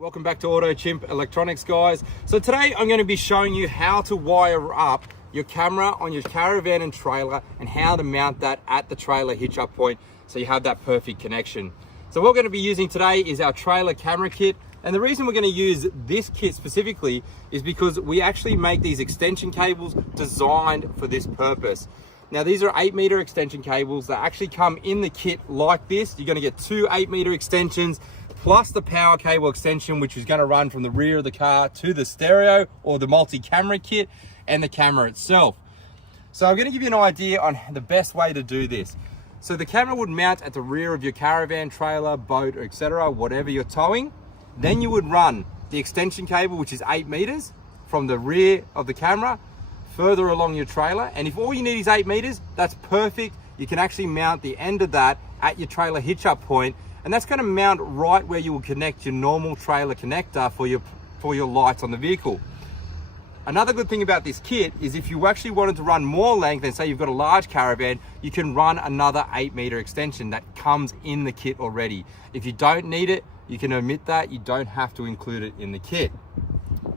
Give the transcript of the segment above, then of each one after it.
Welcome back to Auto Chimp Electronics, guys. So today I'm going to be showing you how to wire up your camera on your caravan and trailer and how to mount that at the trailer hitch up point so you have that perfect connection. So what we're going to be using today is our trailer camera kit. And the reason we're going to use this kit specifically is because we actually make these extension cables designed for this purpose. Now these are 8-meter extension cables that actually come in the kit like this. You're going to get two 8-meter extensions plus the power cable extension, which is going to run from the rear of the car to the stereo or the multi-camera kit and the camera itself. So I'm going to give you an idea on the best way to do this. So the camera would mount at the rear of your caravan, trailer, boat, etc., whatever you're towing. Then you would run the extension cable, which is 8 meters from the rear of the camera further along your trailer. And if all you need is 8 meters, that's perfect. You can actually mount the end of that at your trailer hitch up point, and that's going to mount right where you will connect your normal trailer connector for your lights on the vehicle. Another good thing about this kit is if you actually wanted to run more length, and say you've got a large caravan, you can run another 8-meter extension that comes in the kit already. If you don't need it, you can omit that. You don't have to include it in the kit.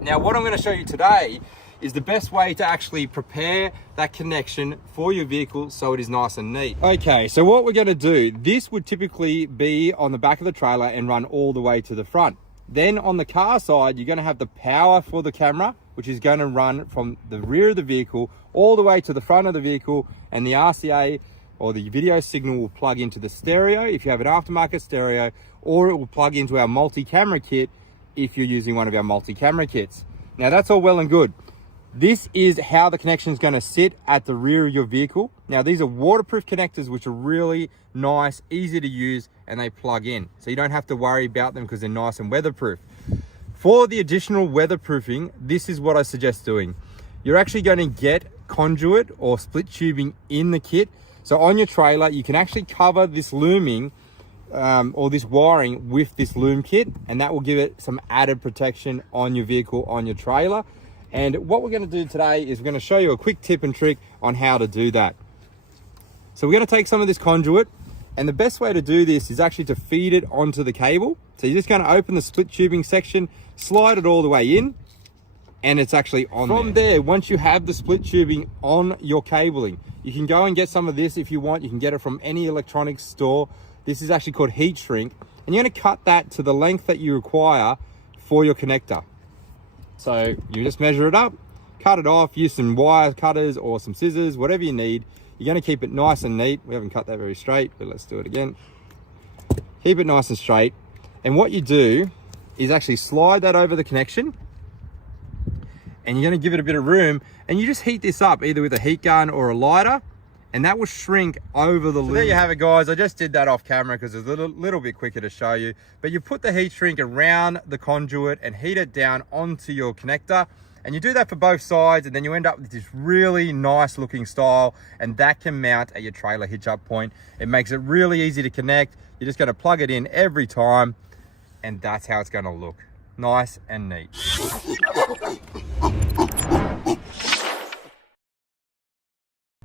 Now, what I'm going to show you today is the best way to actually prepare that connection for your vehicle so it is nice and neat. Okay, so what we're going to do, this would typically be on the back of the trailer and run all the way to the front. Then on the car side, you're going to have the power for the camera, which is going to run from the rear of the vehicle all the way to the front of the vehicle, and the RCA or the video signal will plug into the stereo if you have an aftermarket stereo, or it will plug into our multi-camera kit if you're using one of our multi-camera kits. Now that's all well and good. This is how the connection is going to sit at the rear of your vehicle. Now these are waterproof connectors, which are really nice, easy to use, and they plug in. So you don't have to worry about them because they're nice and weatherproof. For the additional weatherproofing, this is what I suggest doing. You're actually going to get conduit or split tubing in the kit. So on your trailer, you can actually cover this looming or this wiring with this loom kit, and that will give it some added protection on your vehicle, on your trailer. And what we're going to do today is we're going to show you a quick tip and trick on how to do that. So we're going to take some of this conduit, and the best way to do this is actually to feed it onto the cable. So you're just going to open the split tubing section, slide it all the way in, and it's actually on there. From there, once you have the split tubing on your cabling, you can go and get some of this if you want. You can get it from any electronics store. This is actually called heat shrink, and you're going to cut that to the length that you require for your connector. So you just measure it up, cut it off, use some wire cutters or some scissors, whatever you need. You're going to keep it nice and neat. We haven't cut that very straight, but let's do it again. Keep it nice and straight. And what you do is actually slide that over the connection, and you're going to give it a bit of room, and you just heat this up either with a heat gun or a lighter, and that will shrink over the lid. So there you have it, guys. I just did that off camera because it's a little bit quicker to show you. But you put the heat shrink around the conduit and heat it down onto your connector. And you do that for both sides, and then you end up with this really nice looking style, and that can mount at your trailer hitch up point. It makes it really easy to connect. You're just going to plug it in every time, and that's how it's going to look. Nice and neat.